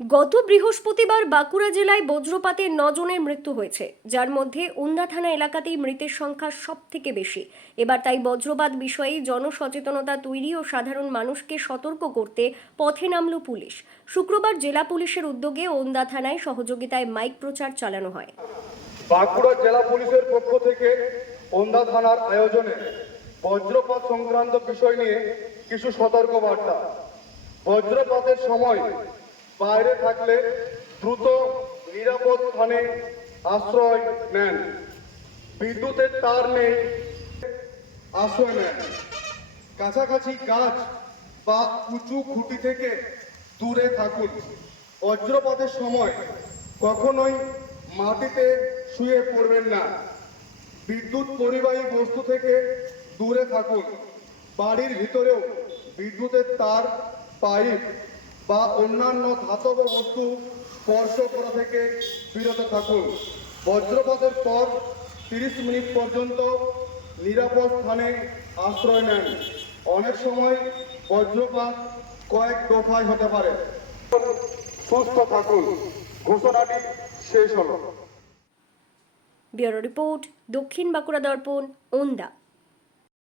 গত বৃহস্পতিবার বাঁকুড়া জেলায় বজ্রপাতে নজনের মৃত্যু হয়েছে, যার মধ্যে উন্দা থানা এলাকাতেই মৃতের সংখ্যা সব থেকে বেশি। এবার তাই বজ্রপাত বিষয়ে জনসচেতনতা তৈরি ও সাধারণ মানুষকে সতর্ক করতে পথে নামল পুলিশ। শুক্রবার জেলা পুলিশের উদ্যোগে ওন্দা থানায় সহযোগিতায় মাইক প্রচার চালানো হয়। বাঁকুড়া জেলা পুলিশের পক্ষ থেকে ওন্দা থানার আয়োজনে বজ্রপাত সংক্রান্ত বিষয় নিয়ে কিছু সতর্কবার্তা। বজ্রপাতের সময় বাইরে থাকলে দ্রুত নিরাপদ স্থানে আশ্রয় নেন। বিদ্যুতের তার নেই আশ্রয় নেন। কাছাকাছি গাছ বা উঁচু খুঁটি থেকে দূরে থাকুন। বজ্রপাতের সময় কখনোই মাটিতে শুয়ে পড়বেন না। বিদ্যুৎ পরিবাহী বস্তু থেকে দূরে থাকুন। বাড়ির ভিতরেও বিদ্যুতের তার, পাইপ বা অন্যান্য ধাতব বস্তু স্পর্শ করা থেকে বিরত থাকুন। বজ্রপাতের পর তিরিশ মিনিট পর্যন্ত নিরাপদ স্থানে আশ্রয় নেন। অনেক সময় বজ্রপাত কয়েক দফায় হতে পারে। সুস্থ থাকুন। ঘোষণাটি শেষ হলো। ব্যুরো রিপোর্ট দক্ষিণ বাঁকুড়া দর্পণ, ওন্দা।